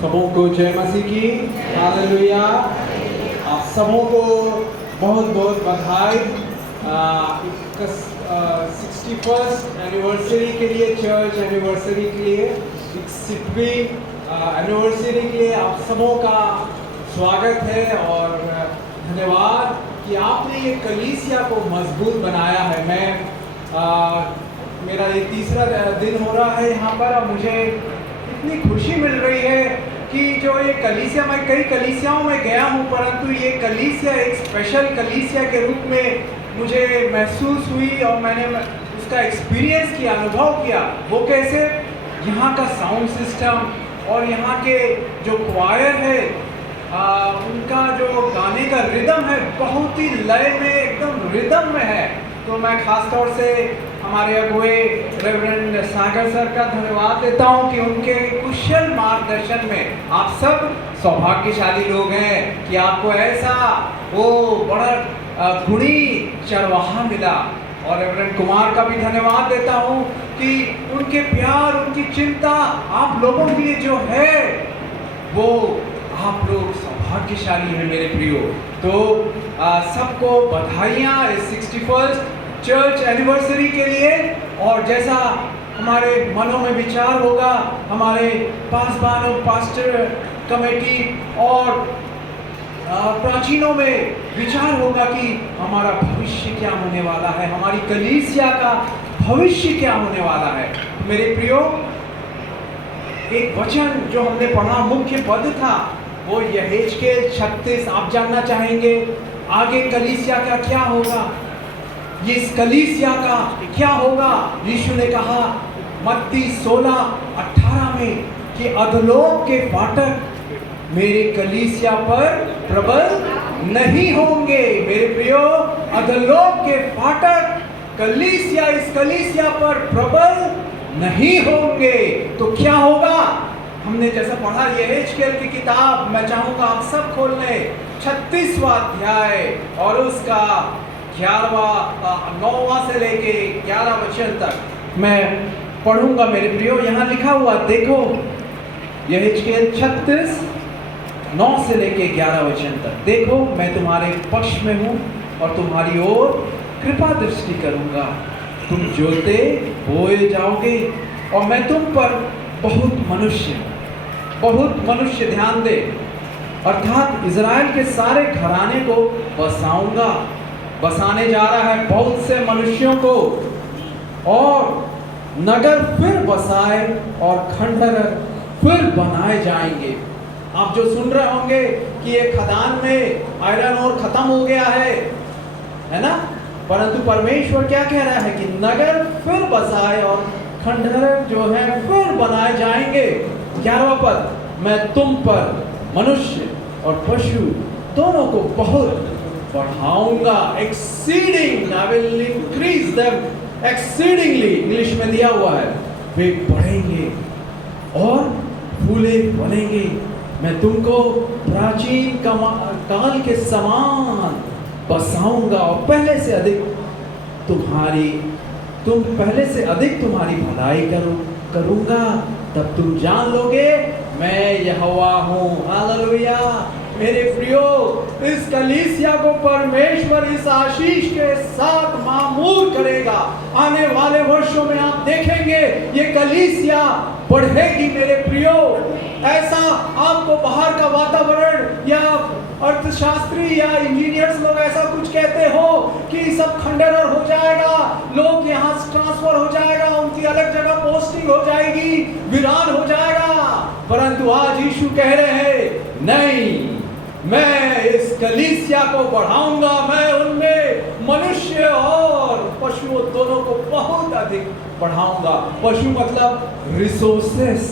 सबों को जय मसीह की हालेलुया। आप सबों को बहुत बहुत बधाई 61st एनिवर्सरी के लिए, चर्च एनिवर्सरी के लिए, 60वीं एनिवर्सरी के लिए आप सबों का स्वागत है और धन्यवाद कि आपने ये कलीसिया को मजबूत बनाया है। मेरा ये तीसरा दिन हो रहा है यहाँ पर और मुझे इतनी खुशी मिल रही है कि जो ये कलीसिया, मैं कई कलीसियाओं में गया हूँ परंतु ये कलीसिया एक स्पेशल कलीसिया के रूप में मुझे महसूस हुई और मैंने उसका एक्सपीरियंस किया, अनुभव किया। वो कैसे? यहाँ का साउंड सिस्टम और यहाँ के जो क्वायर है, उनका जो गाने का रिदम है बहुत ही लय में, एकदम रिदम में है। तो मैं खास तौर से हमारे अगुए रेवरेंड सागर सर का धन्यवाद देता हूं कि उनके कुशल मार्गदर्शन में आप सब सौभाग्यशाली लोग हैं कि आपको ऐसा वो बड़ा गुणी चरवाहा मिला। और रेवरेंड कुमार का भी धन्यवाद देता हूं कि उनके प्यार, उनकी चिंता आप लोगों के लिए जो है वो आप लोग सौभाग्यशाली हैं मेरे प्रियो। तो सबको बधाइयाँ इस 61st चर्च एनिवर्सरी के लिए। और जैसा हमारे मनों में विचार होगा, हमारे पासवानों, पास्टर कमेटी और प्राचीनों में विचार होगा कि हमारा भविष्य क्या होने वाला है, हमारी कलीसिया का भविष्य क्या होने वाला है। मेरे प्रियो, एक वचन जो हमने पढ़ा, मुख्य पद था वो यहेजकेल 36। आप जानना चाहेंगे आगे कलीसिया का क्या होगा, इस कलीसिया का क्या होगा। यीशु ने कहा मत्ती 16:18 में कि अधोलोक के फाटक मेरे कलीसिया पर प्रबल नहीं होंगे। मेरे प्रियो, अधोलोक के फाटक कलीसिया, इस कलीसिया पर प्रबल नहीं होंगे। तो क्या होगा? हमने जैसा पढ़ा यहेजकेल की किताब, मैं चाहूंगा आप सब खोल लें 36वां अध्याय और उसका 9वां से लेके 11 वचन तक मैं पढ़ूंगा। मेरे प्रियो, यहाँ लिखा हुआ देखो, यहेजकेल 36 9 से लेके 11 वचन तक। देखो, मैं तुम्हारे पक्ष में हूँ और तुम्हारी ओर कृपा दृष्टि करूंगा। तुम जोते बोए जाओगे और मैं तुम पर बहुत मनुष्य, ध्यान दे, अर्थात इज़राइल के सारे घराने को बसाऊंगा। बसाने जा रहा है बहुत से मनुष्यों को, और नगर फिर बसाए और खंडहर फिर बनाए जाएंगे। आप जो सुन रहे होंगे कि ये खदान में आयरन और खत्म हो गया है ना, परंतु परमेश्वर क्या कह रहा है कि नगर फिर बसाए और खंडहर जो है फिर बनाए जाएंगे। 11वां पद, मैं तुम पर मनुष्य और पशु दोनों को बहुत बढ़ाऊंगा। Exceeding, I will increase them exceedingly, English में दिया हुआ है। वे बढ़ेंगे और फूले बनेंगे। मैं तुमको प्राचीन काल के समान बसाऊंगा और पहले से अधिक तुम्हारी भलाई करूंगा। तब तुम जान लोगे मैं यहोवा हूँ। हालेलुया। मेरे प्रियो, इस कलीसिया को परमेश्वर इस आशीष के साथ मामूर करेगा। आने वाले वर्षों में आप देखेंगे ये कलीसिया बढ़ेगी। मेरे प्रियो, ऐसा आपको बाहर का वातावरण या अर्थशास्त्री या इंजीनियर्स लोग ऐसा कुछ कहते हो कि सब खंडहर हो जाएगा, लोग यहाँ ट्रांसफर हो जाएगा, उनकी अलग जगह पोस्टिंग हो जाएगी, वीरान हो जाएगा। परंतु आज यीशु कह रहे हैं नहीं, मैं इस कलीसिया को बढ़ाऊंगा। मैं उनमें मनुष्य और पशुओं दोनों को बहुत अधिक बढ़ाऊंगा। पशु मतलब रिसोर्सेस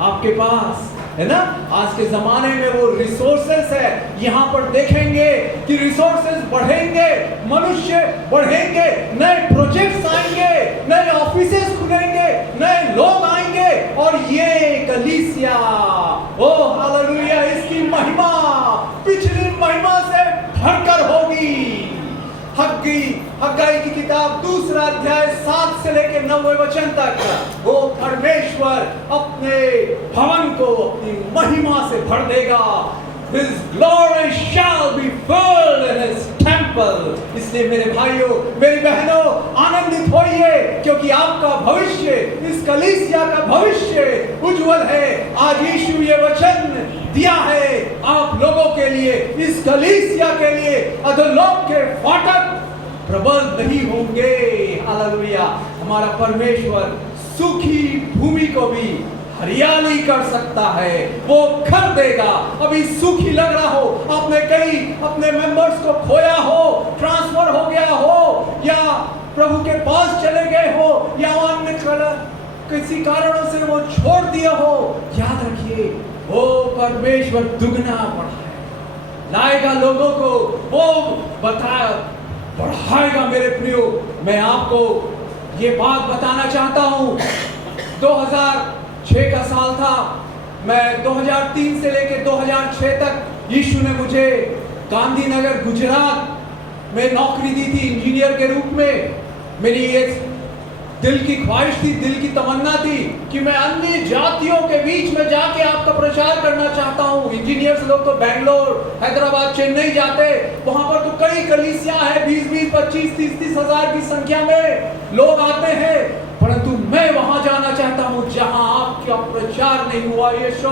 आपके पास है ना। आज के जमाने में वो रिसोर्सेस है। यहाँ पर देखेंगे कि रिसोर्सेस बढ़ेंगे, मनुष्य बढ़ेंगे, नए प्रोजेक्ट्स आएंगे, नए ऑफिसेस खुलेंगे, नए लोग आएंगे और ये कलीसिया, ओ हालेलुया, इसकी महिमा पिछली महिमा से भरकर होगी। हग्गी हग्गाई की किताब 2 अध्याय 7 से लेकर 9वें वचन तक वो परमेश्वर अपने भवन को अपनी महिमा से भर देगा। His glory shall be filled in his temple। इसलिए मेरे भाइयों, मेरी बहनों, आनंदित होइए, क्योंकि आपका भविष्य, इस कलीसिया का भविष्य उज्जवल है। आज यीशु ये वचन दिया है आप लोगों के लिए, इस कलीसिया के लिए अधोलोक के फाटक प्रबल नहीं होंगे। हालेलुया। हमारा परमेश्वर सूखी भूमि को भी हरियाली कर सकता है, वो कर देगा। अभी सूखी लग रहा हो, आपने कई अपने मेंबर्स को खोया हो, ट्रांसफर हो गया हो, या प्रभु के पास चले गए हो, या अन्य किसी कारणों से वो छोड़ दिया हो, याद रखिए वो परमेश्वर दुगना लाएगा लोगों को, वो बढ़ाएगा। मेरे प्रियो, मैं आपको ये बात बताना चाहता हूं। 2006 का साल था, मैं 2003 से लेकर 2006 तक यीशु ने मुझे गांधीनगर गुजरात में नौकरी दी थी इंजीनियर के रूप में। मेरी ये दिल की ख्वाहिश थी, दिल की तमन्ना थी कि मैं अन्य जातियों के बीच में जाके आपका प्रचार करना चाहता हूँ। इंजीनियर्स लोग तो बेंगलोर, हैदराबाद, चेन्नई जाते, वहां पर तो कई कलीसिया है, 20-20, 25-30 हजार की संख्या में लोग आते हैं, परंतु मैं वहां जाना चाहता हूं जहां आपका प्रचार नहीं हुआ। यीशु,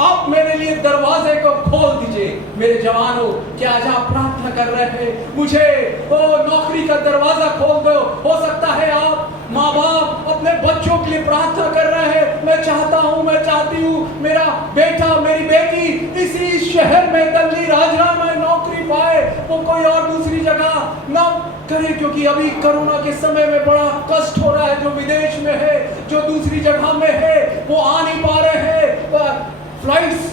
आप मेरे लिए दरवाजे को खोल दीजिए। मेरे जवानों, क्या आज आप प्रार्थना कर रहे हैं, मुझे वो नौकरी का दरवाजा खोल दो। हो सकता है आप माँ बाप अपने बच्चों के लिए प्रार्थना कर रहे हैं, मैं चाहता हूं, मैं चाहती हूं मेरा बेटा, मेरी बेटी इसी शहर में दिल्ली राजरा में नौकरी पाए, वो कोई और दूसरी जगह ना करे, क्योंकि अभी कोरोना के समय में बड़ा कष्ट हो रहा है। जो विदेश में है, जो दूसरी जगह में है, वो आ नहीं पा रहे हैं, फ्लाइट्स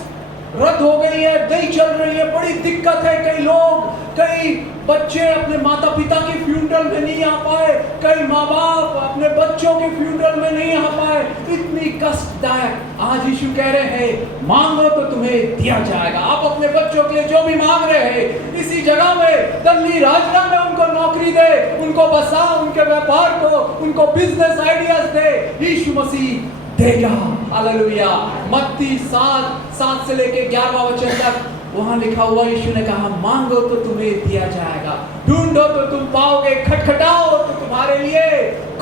रद्द हो गई है, नहीं चल रही है, बड़ी दिक्कत है। कई लोग, कई बच्चे अपने माता पिता के फ्यूनरल में नहीं आ पाए, कई माँ बाप अपने बच्चों के फ्यूनरल में नहीं आ पाए, इतनी कष्टदायक। आज यीशु कह रहे हैं, मांगो तो तुम्हें दिया जाएगा। आप अपने बच्चों के लिए जो भी मांग रहे हैं, इसी जगह में दिल्ली राजरा में उनको नौकरी दे, उनको बसा, उनके व्यापार को, उनको बिजनेस आइडियाज दे, यीशु मसीह देगा। हालेलुया। मत्ती 7 से लेके 11वां वचन तक वहां लिखा हुआ, यीशु ने कहा, मांगो तो तुम्हें दिया जाएगा, ढूंढो तो तुम पाओगे, खटखटाओ तो तुम्हारे लिए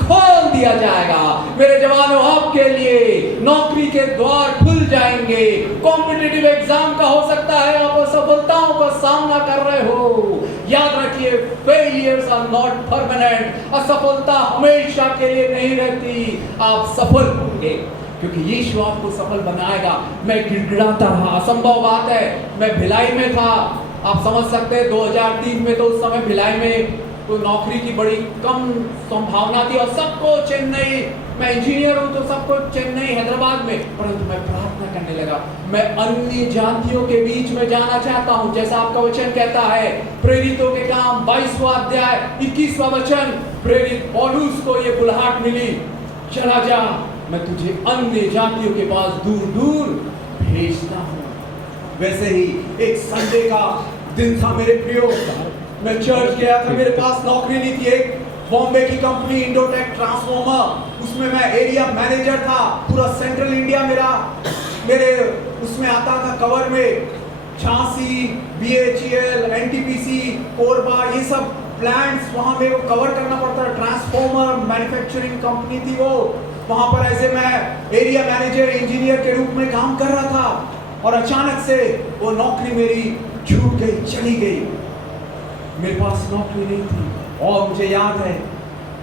खोल दिया जाएगा। मेरे जवानों, आपके लिए नौकरी के द्वार खुल जाएंगे। कॉम्पिटिटिव एग्जाम का हो सकता है आप असफलताओं का सामना कर रहे हो, याद रखिए, फेलियर्स आर नॉट परमानेंट। असफलता हमेशा के लिए नहीं रहती, आप सफल होंगे क्योंकि यीशु आपको सफल बनाएगा। मैं गिड़गिड़ाता रहा, असंभव बात है। मैं भिलाई में था, आप समझ सकते हैं 2003 में तो उस समय भिलाई में तो नौकरी की बड़ी कम संभावना थी, और सबको चेन्नई, मैं इंजीनियर हूं तो सबको चेन्नई, हैदराबाद में, परंतु मैं प्रार्थना करने लगा, मैं अन्य जातियों के बीच में जाना चाहता हूं। जैसा आपका वचन कहता है, प्रेरितों के काम 22वां अध्याय 21वां वचन, प्रेरित पौलुस को ये बुलाहट मिली, चला जा, मैं तुझे अन्य जातियों के पास दूर दूर भेजता हूं। वैसे ही एक संडे का दिन था मेरे प्रियो, मैं चर्च गया था, मेरे पास नौकरी नहीं थी। एक बॉम्बे की कंपनी इंडोटेक ट्रांसफॉर्मर, उसमें मैं एरिया मैनेजर था। पूरा सेंट्रल इंडिया मेरे उसमें आता था कवर में, झांसी, BHEL, NTPC, कोरबा, ये सब प्लांट्स वहां मेरे को कवर करना पड़ता था। ट्रांसफॉर्मर मैन्युफैक्चरिंग कंपनी थी वो, वहां पर ऐसे मैं एरिया मैनेजर, इंजीनियर के रूप में काम कर रहा था, और अचानक से वो नौकरी मेरी छूट गई, चली गई। मेरे पास नौकरी नहीं थी, और मुझे याद है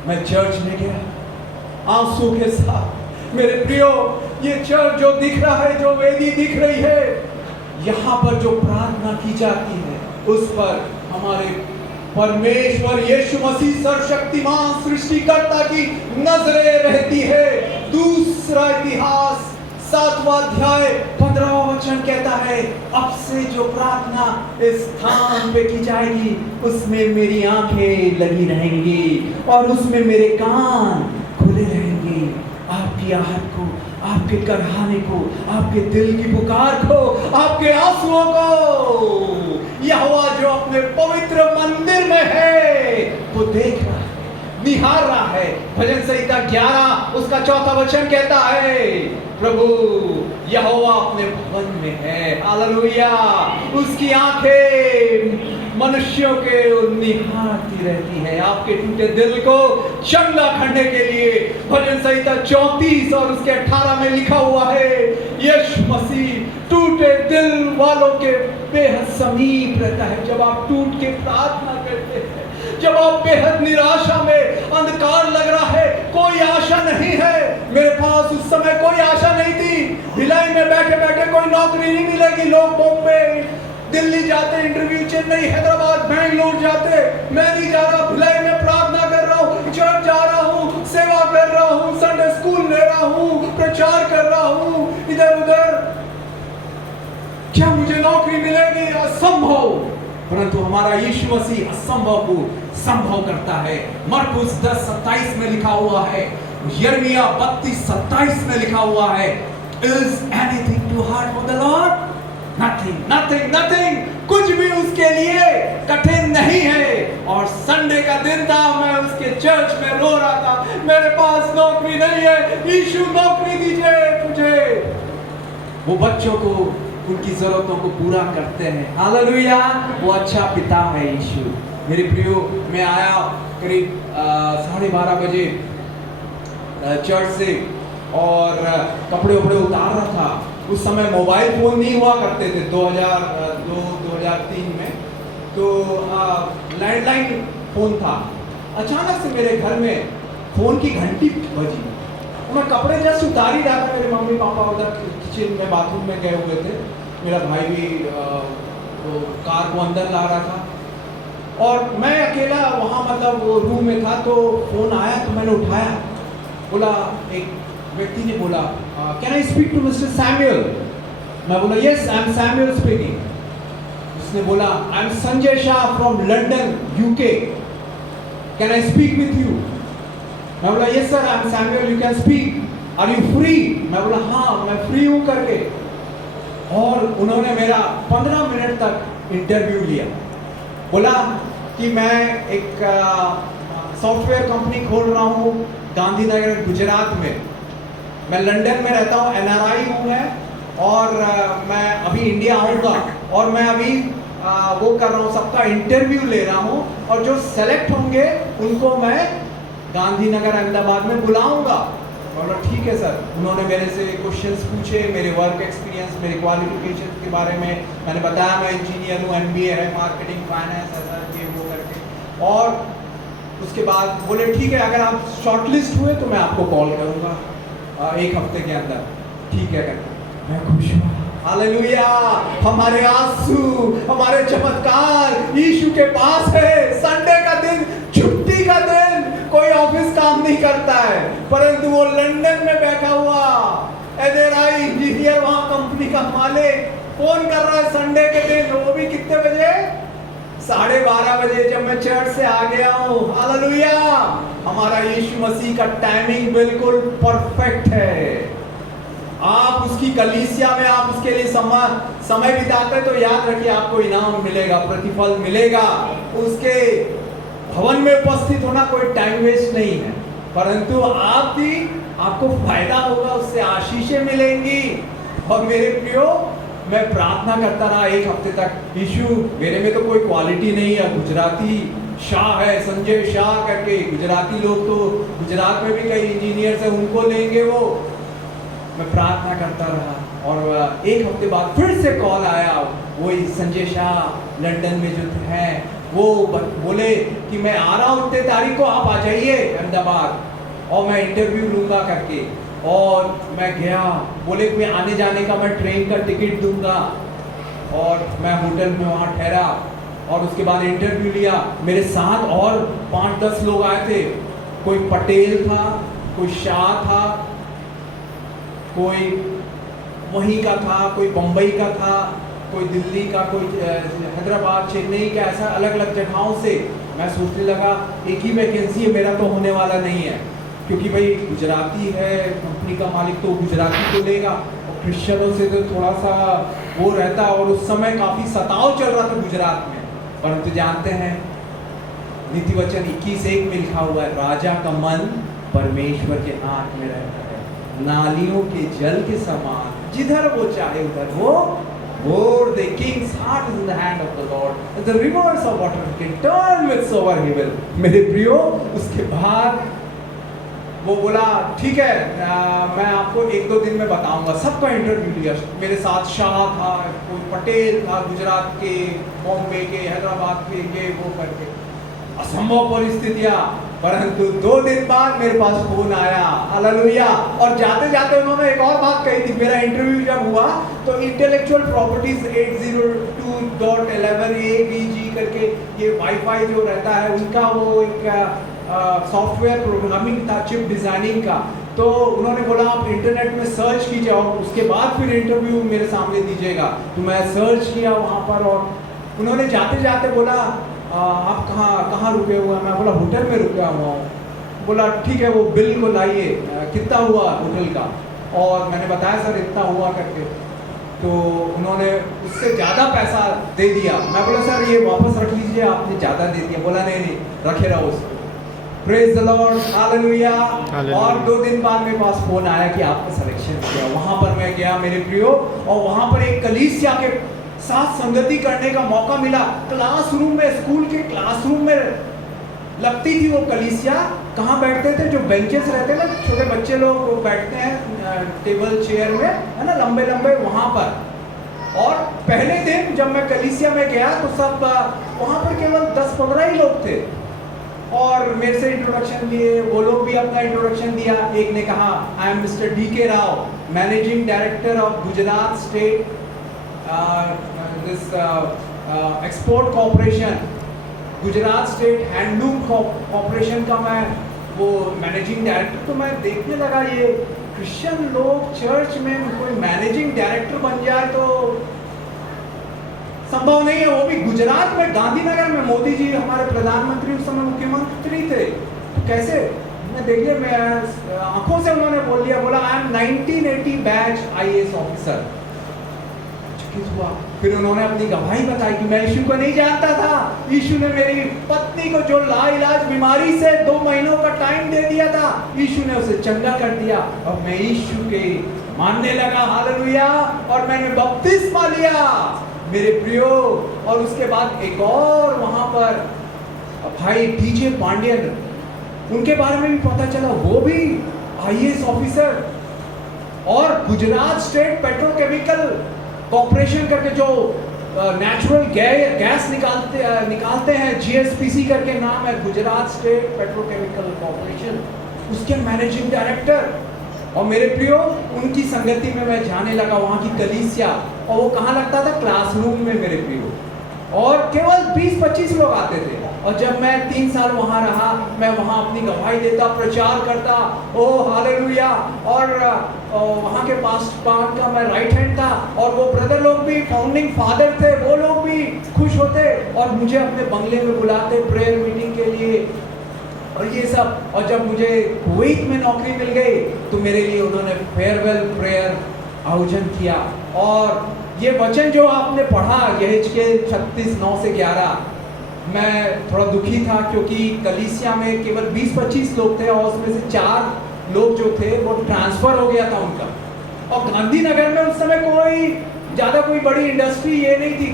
मैं चर्च में गया आंसू के साथ। मेरे प्रियो, ये चर्च जो दिख रहा है, जो वेदी दिख रही है, यहाँ पर जो प्रार्थना की जाती है, उस पर हमारे परमेश्वर यीशु मसीह सर्वशक्तिमान सृष्टिकर्ता की नजरें रहती है। दूसरा इतिहास 7वां अध्याय 15वां वचन कहता है, अब से जो प्रार्थना इस स्थान पे की जाएगी, उसमें मेरी आंखें लगी रहेंगी और उसमें मेरे कान खुले रहेंगे। आपकी आहट को, आपके कराहने को, आपके दिल की पुकार को, आपके आंसुओं को यहोवा जो अपने पवित्र मंदिर में है वो देख रहा है, निहार रहा है। भजन संहिता 11 उसका 4था वचन कहता है, प्रभु यहोवा अपने भवन में है। हालेलुया। उसकी आंखें मनुष्यों के निहारती रहती है, आपके टूटे दिल को चंगा करने के लिए। भजन संहिता 34 और उसके 18 में लिखा हुआ है, यीशु मसीह टूटे दिल वालों के बेहद समीप रहता है। जब आप टूट के प्रार्थना करते हैं, जब आप बेहद निराशा में, अंधकार लग रहा है, कोई आशा नहीं है। मेरे पास उस समय कोई आशा नहीं थी, भिलाई में बैठे बैठे कोई नौकरी नहीं मिलेगी। लोग बॉम्बे दिल्ली जाते इंटरव्यू, चेन्नई, हैदराबाद, बैंगलोर जाते। मैं नहीं जा रहा, भिलाई में प्रार्थना कर रहा हूँ, चर्च जा रहा हूँ, सेवा कर रहा हूँ, संडे स्कूल ले रहा हूँ, प्रचार कर रहा हूँ, इधर उधर। क्या मुझे नौकरी मिलेगी? असंभव। परंतु हमारा यीशु मसीह असंभव को संभव करता है। मरकुस 10:27 में लिखा हुआ है, यिर्मयाह 32:27 में लिखा हुआ है, Is anything too hard for the Lord? Nothing, nothing, nothing. कुछ भी उसके लिए कठिन नहीं है। और संडे का दिन था, मैं उसके चर्च में रो रहा था, मेरे पास नौकरी नहीं है, यीशु नौकरी दीजिए मुझे। वो बच्चों को उनकी जरूरतों को पूरा करते हैं। हालेलुया। वो अच्छा पिता है यीशु। मेरे प्रियो, मैं आया करीब 12:30 बजे चर्च से और कपड़े वपड़े उतार रहा था। उस समय मोबाइल फ़ोन नहीं हुआ करते थे 2002-2003 में, तो लैंडलाइन फ़ोन था। अचानक से मेरे घर में फ़ोन की घंटी बजी। मैं कपड़े जस्ट उतार ही रहा था, मेरे मम्मी पापा उधर किचन में बाथरूम में गए हुए थे, मेरा भाई भी तो कार को अंदर ला रहा था और मैं अकेला वहाँ मतलब वो रूम में था। तो फ़ोन आया तो मैंने उठाया, बोला, एक व्यक्ति ने बोला, can I speak to mister Samuel? मैं बोला, yes I am Samuel speaking. उसने बोला, I am Sanjay Shah from London UK, can I speak with you? मैं बोला, yes sir I am Samuel, you can speak, are you free? मैं बोला, हाँ मैं फ्री हूँ करके। और उन्होंने मेरा 15 मिनट तक इंटरव्यू लिया। बोला कि मैं एक सॉफ्टवेयर कंपनी खोल रहा हूँ गांधीनगर गुजरात में। मैं लंदन में रहता हूँ, NRI हूँ मैं, और मैं अभी इंडिया आऊँगा और मैं अभी वो कर रहा हूँ, सबका इंटरव्यू ले रहा हूँ और जो सेलेक्ट होंगे उनको मैं गांधीनगर अहमदाबाद में बुलाऊंगा। बोला, ठीक है सर। उन्होंने मेरे से क्वेश्चंस पूछे, मेरे वर्क एक्सपीरियंस, मेरे क्वालिफिकेशन के बारे में। मैंने बताया मैं इंजीनियर हूँ, MBA है, मार्केटिंग फाइनेंस ऐसा ये वो करके। और उसके बाद बोले, ठीक है अगर आप शॉर्टलिस्ट हुए तो मैं आपको कॉल करूँगा 1 हफ्ते के अंदर। ठीक है करके मैं खुश हुआ। हालेलुया। हमारे आंसू, हमारे चमत्कार यीशु के पास है। संडे का दिन, छुट्टी का दिन, कोई ऑफिस काम नहीं करता है, परंतु वो लंदन में बैठा हुआ NRI इंजीनियर, वहां कंपनी का मालिक फोन कर रहा है संडे के दिन, वो भी कितने बजे? 12:30 बजे, जब मैं चर्च से आ गया हूँ। हालेलुया। हमारा यीशु मसीह का टाइमिंग बिल्कुल परफेक्ट है। आप उसकी कलीसिया में आप उसके लिए समय बिताते तो याद रखिए आपको इनाम मिलेगा, प्रतिफल मिलेगा। उसके भवन में उपस्थित होना कोई टाइम वेस्ट नहीं है, परंतु आपको फायदा होगा, उससे आशीषें मिलेंगी। और मेरे प्रियो, मैं प्रार्थना करता रहा 1 हफ्ते तक, यीशु मेरे में तो कोई क्वालिटी नहीं है, गुजराती शाह है, संजय शाह करके, गुजराती लोग तो गुजरात में भी कई इंजीनियर्स हैं, उनको लेंगे वो। मैं प्रार्थना करता रहा और 1 हफ्ते बाद फिर से कॉल आया, वही संजय शाह लंदन में जो है वो बोले कि मैं आ रहा हूँ इतने तारीख को, आप आ जाइए अहमदाबाद और मैं इंटरव्यू लूँगा करके। और मैं गया, बोले कि मैं आने जाने का मैं ट्रेन का टिकट दूंगा। और मैं होटल में वहाँ ठहरा और उसके बाद इंटरव्यू लिया। मेरे साथ और 5-10 लोग आए थे, कोई पटेल था, कोई शाह था, कोई वहीं का था, कोई बम्बई का था, कोई दिल्ली का, कोई हैदराबाद, चेन्नई का, ऐसा अलग अलग जगहों से। मैं सोचने लगा एक ही वैकेंसी है, मेरा तो होने वाला नहीं है। क्योंकि भाई गुजराती है, कंपनी का मालिक तो गुजराती को लेगा, और क्रिश्चियनों से तो थोड़ा सा वो रहता है। और उस समय काफ़ी सताव चल रहा था गुजरात में। परंतु जानते हैं नीति वचन 21:1 में लिखा हुआ है, राजा का मन परमेश्वर के हाथ में रहता है, नालियों के जल के समान, जिधर वो चाहे उधर वो मोड़ दे। King's heart is in the hand of the Lord, the rivers of water can turn whithersoever he will। मेरे प्रियो, उसके बाद वो बोला ठीक है, मैं आपको 1-2 दिन में बताऊंगा। सबका इंटरव्यू लिया, मेरे साथ शाह था, कोई पटेल था, गुजरात के, बॉम्बे के, हैदराबाद के, ये वो करके असंभव परिस्थितियां। परंतु 2 दिन बाद मेरे पास फोन आया, हालेलुया। और जाते जाते उन्होंने एक और बात कही थी। मेरा इंटरव्यू जब हुआ तो इंटेलेक्चुअल प्रॉपर्टीज 802.11 ABG करके ये वाईफाई जो रहता है उनका वो एक सॉफ्टवेयर प्रोग्रामिंग था, चिप डिजाइनिंग का। तो उन्होंने बोला आप इंटरनेट में सर्च कीजिए और उसके बाद फिर इंटरव्यू मेरे सामने दीजिएगा। तो मैं सर्च किया वहाँ पर, और उन्होंने जाते जाते बोला आप कहाँ रुके हुए हैं? मैं बोला होटल में रुका हुआ हूँ। बोला ठीक है, वो बिल को लाइए, कितना हुआ होटल का? और मैंने बताया सर इतना हुआ करके। तो उन्होंने उससे ज़्यादा पैसा दे दिया। मैं बोला सर ये वापस रख लीजिए, आपने ज़्यादा दे दिया। बोला नहीं रखे रहो उसको। Praise the Lord, hallelujah. और 2 दिन बाद मेरे पास फोन आया कि आपका सिलेक्शन किया। वहाँ पर मैं गया मेरे प्रियो, और वहाँ पर एक कलीसिया के साथ संगति करने का मौका मिला। क्लासरूम में, स्कूल के क्लासरूम में लगती थी वो कलीसिया। कहाँ बैठते थे? जो बेंचेस रहते हैं ना, छोटे बच्चे लोग वो बैठते हैं टेबल चेयर में, है ना, लंबे लंबे, वहाँ पर। और पहले दिन जब मैं कलीसिया में गया तो सब वहाँ पर केवल 10-15 ही लोग थे, और मेरे से इंट्रोडक्शन लिए। वो लोग भी अपना इंट्रोडक्शन दिया। एक ने कहा I am mister DK Rao, managing director of Gujarat state export corporation, Gujarat state handloom corporation का मैं वो मैनेजिंग डायरेक्टर। तो मैं देखने लगा ये क्रिश्चियन लोग चर्च में कोई मैनेजिंग डायरेक्टर बन जाए तो संभव नहीं है, वो भी गुजरात में, गांधीनगर में। मोदी जी हमारे प्रधानमंत्री उस समय मुख्यमंत्री थे, तो कैसे? मैं देखिए, मैं आंखों से उन्होंने बोल दिया, बोला I M 1980 batch IAS officer. हुआ। फिर उन्होंने अपनी गवाही बताई कि मैं यीशु को नहीं जानता था। यीशु ने मेरी पत्नी को जो लाइलाज बीमारी से 2 महीनों का टाइम दे दिया था, यीशु ने उसे चंगा कर दिया, और मैं यीशु के मानने लगा, हालेलुया। और मैंने बपतिस्मा लिया मेरे प्रियो। और उसके बाद एक और वहां पर भाई DJ पांड्यन, उनके बारे में भी पता चला, वो भी IAS ऑफिसर। और गुजरात स्टेट पेट्रोकेमिकल कॉर्पोरेशन करके जो नेचुरल गैस निकालते हैं, GSPC करके नाम है, गुजरात स्टेट पेट्रोकेमिकल कॉर्पोरेशन, उसके मैनेजिंग डायरेक्टर। और मेरे प्रियो, उनकी संगति में मैं जाने लगा, वहाँ की कलीसिया। और वो कहाँ लगता था? क्लासरूम में मेरे प्रियो। और केवल 20-25 लोग आते थे। और जब मैं 3 साल वहाँ रहा, मैं वहाँ अपनी गवाही देता, प्रचार करता, ओ हालेलुया। और वहाँ के पास का मैं राइट हैंड था, और वो ब्रदर लोग भी फाउंडिंग फादर थे, वो लोग भी खुश होते और मुझे अपने बंगले में बुलाते प्रेयर मीटिंग के लिए और ये सब। और जब मुझे कुवैत में नौकरी मिल गई तो मेरे लिए उन्होंने फेयरवेल प्रेयर आयोजन किया। और ये वचन जो आपने पढ़ा, यहेजकेल 36:9-11, मैं थोड़ा दुखी था क्योंकि कलीसिया में केवल 20-25 लोग थे, और उसमें से 4 लोग जो थे वो ट्रांसफर हो गया था उनका। और गांधीनगर में उस समय कोई बड़ी इंडस्ट्री ये नहीं थी,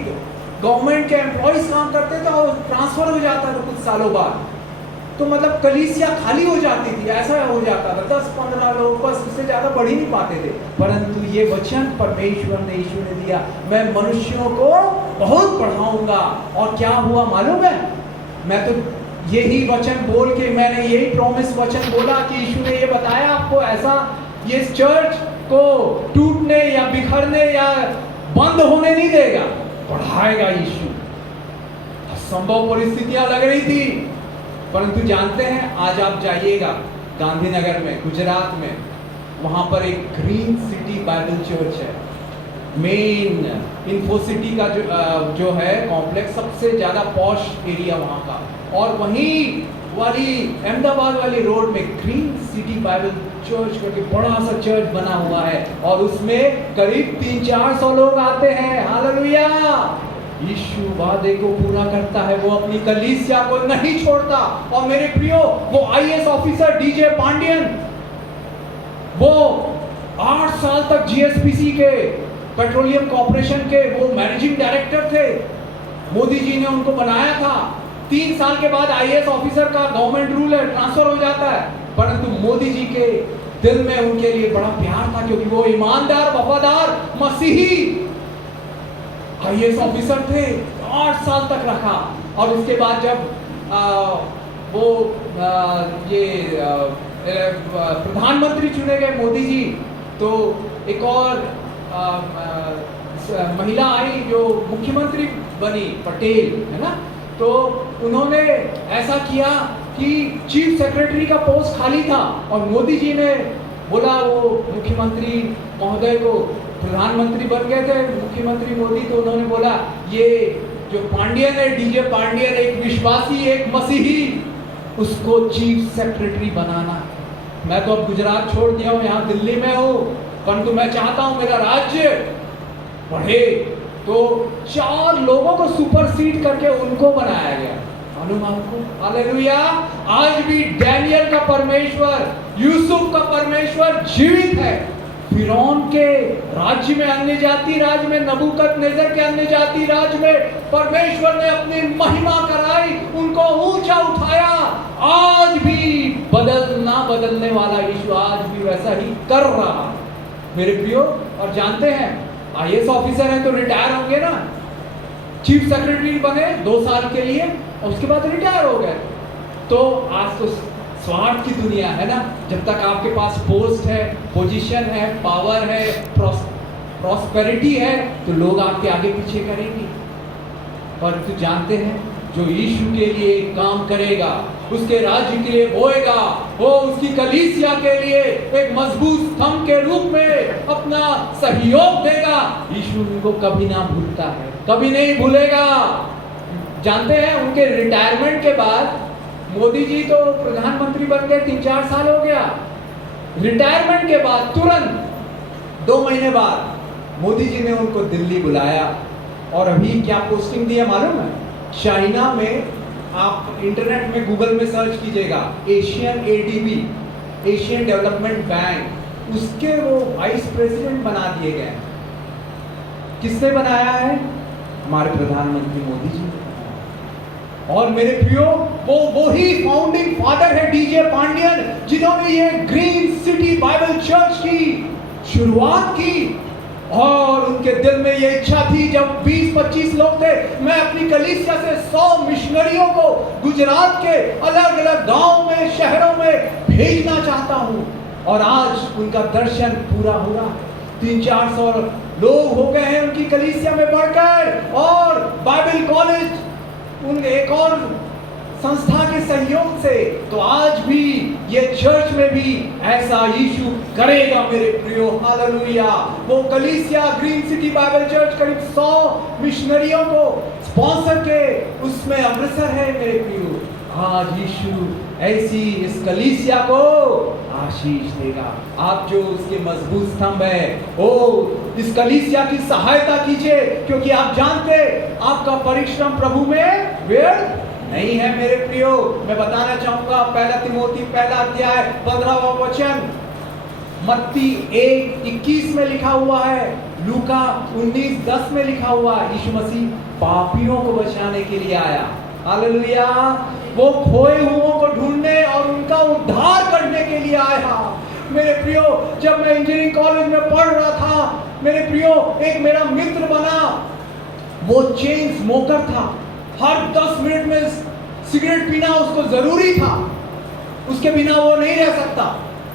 गवर्नमेंट के एम्प्लॉयज काम करते थे और ट्रांसफर हो जाता था कुछ सालों बाद। तो मतलब कलीसिया खाली हो जाती थी, ऐसा हो जाता था, 10-15 लोग, बस उससे ज़्यादा बढ़ ही नहीं पाते थे। परंतु ये वचन परमेश्वर ने, यीशु ने दिया, मैं मनुष्यों को बहुत बढ़ाऊंगा। और क्या हुआ मालूम है? मैं तो यही वचन बोल के, मैंने यही प्रॉमिस वचन बोला कि यीशु ने ये बताया आपको, ऐसा ये चर्च को टूटने या बिखरने या बंद होने नहीं देगा, बढ़ाएगा यीशु। असंभव परिस्थितियां लग रही थी, परंतु जानते हैं, आज आप जाइएगा गांधीनगर में, गुजरात में, वहाँ पर एक ग्रीन सिटी बाइबल चर्च है, मेन इन्फोसिटी का जो है कॉम्प्लेक्स, सबसे ज़्यादा पॉश एरिया वहाँ का। और वहीं वाली अहमदाबाद वाली रोड में ग्रीन सिटी बाइबल चर्च करके बड़ा सा चर्च बना हुआ है और उसमें करीब 300-400 लोग आते हैं। हालेलुया। यीशु वादे को पूरा करता है, वो अपनी कलीसिया को नहीं छोड़ता। और मेरे प्रियो, वो आईएएस ऑफिसर डीजे पांडियन, वो 8 साल तक जीएसपीसी के पेट्रोलियम कॉर्पोरेशन के वो मैनेजिंग डायरेक्टर थे। मोदी जी ने उनको बनाया था। 3 साल के बाद आईएएस ऑफिसर का गवर्नमेंट रूल है, ट्रांसफर हो जाता है, परंतु मोदी जी के दिल में उनके लिए बड़ा प्यार था, क्योंकि वो ईमानदार, वफादार मसीही आईएएस ऑफिसर थे। 8 साल तक रखा और उसके बाद जब प्रधानमंत्री चुने गए मोदी जी, तो एक और महिला आई जो मुख्यमंत्री बनी, पटेल, है ना। तो उन्होंने ऐसा किया कि चीफ सेक्रेटरी का पोस्ट खाली था और मोदी जी ने बोला, वो मुख्यमंत्री महोदय को, प्रधानमंत्री बन गए थे मुख्यमंत्री मोदी, तो उन्होंने बोला ये जो पांडियन है, डीजे पांडियन, एक विश्वासी, एक मसीही, उसको चीफ सेक्रेटरी बनाना। मैं तो अब गुजरात छोड़ दिया हूँ, यहाँ दिल्ली में हूँ, परंतु मैं चाहता हूँ मेरा राज्य बढ़े। तो 4 लोगों को सुपरसीड करके उनको बनाया गया, अनुमान को। हालेलुया। आज भी डैनियल का परमेश्वर, यूसुफ का परमेश्वर जीवित है। फिरौन के राज्य में, अन्य जाति राज्य में, नबूकदनेस्सर के अन्य जाति राज्य में परमेश्वर ने अपनी महिमा कराई, उनको ऊंचा उठाया। आज भी ना बदलने वाला यीशु आज भी वैसा ही कर रहा मेरे प्रियो। और जानते हैं, आईएएस ऑफिसर हैं तो रिटायर होंगे ना, चीफ सेक्रेटरी बने 2 साल के लिए और उसके बाद रिटायर हो गए। तो आज तो स्वार्थ की दुनिया है ना, जब तक आपके पास पोस्ट है, पोजीशन है, पावर है, प्रॉस्पेरिटी है, तो लोग आपके आगे पीछे करेंगे। पर तो जानते हैं, जो यीशु के लिए काम करेगा, उसके राज्य के लिए बोएगा, वो उसकी कलीसिया के लिए एक मजबूत स्तंभ के रूप में अपना सहयोग देगा। यीशु उनको कभी ना भूलता है, कभी नहीं भूलेगा। जानते हैं, उनके रिटायरमेंट के बाद, मोदी जी तो प्रधानमंत्री बन गए, 3-4 साल हो गया। रिटायरमेंट के बाद तुरंत 2 महीने बाद मोदी जी ने उनको दिल्ली बुलाया और अभी क्या पोस्टिंग दी है मालूम है? चाइना में, आप इंटरनेट में गूगल में सर्च कीजिएगा, Asian ADB, Asian development bank, उसके वो वाइस प्रेसिडेंट बना दिए गए। किसने बनाया है? हमारे प्रधानमंत्री मोदी जी। और मेरे प्रियो, वो ही फाउंडिंग फादर है डीजे पांडियन, जिन्होंने ये ग्रीन सिटी बाइबल चर्च की शुरुआत की। और उनके दिल में ये इच्छा थी, जब 20-25 लोग थे, मैं अपनी कलीसिया से 100 मिशनरियों को गुजरात के अलग अलग गांव में, शहरों में भेजना चाहता हूं। और आज उनका दर्शन पूरा हो रहा है। 300-400 लोग हो गए हैं उनकी कलीसिया में बढ़कर, और बाइबल कॉलेज उन एक और संस्था के सहयोग से। तो आज भी ये चर्च में भी ऐसा यीशु करेगा मेरे प्रियो। हालेलुया। वो कलीसिया ग्रीन सिटी बाइबल चर्च करीब 100 मिशनरियों को स्पॉन्सर के उसमें अग्रसर है मेरे प्रियो। आज यीशु ऐसी इस कलीसिया को आशीष देगा। आप जो उसके मजबूत स्तंभ है, ओ इस कलीसिया की सहायता कीजिए, क्योंकि आप जानते आपका परिश्रम प्रभु में व्यर्थ नहीं है मेरे प्रियो। मैं बताना चाहूंगा, 1 तिमोथी 1 अध्याय 15वां वचन, मत्ती 1:21 में लिखा हुआ है, लूका 19:10 में लिखा हुआ है, यीशु मसीह पापियों को बचाने के लिए आया। हालेलुया। वो खोए हुओं को ढूंढने और उनका उद्धार करने के लिए आया। मेरे प्रियो, जब मैं इंजीनियरिंग कॉलेज में पढ़ रहा था, मेरे प्रियो, एक मेरा मित्र बना, वो चेन स्मोकर था। हर 10 मिनट में सिगरेट पीना उसको जरूरी था, उसके बिना वो नहीं रह सकता।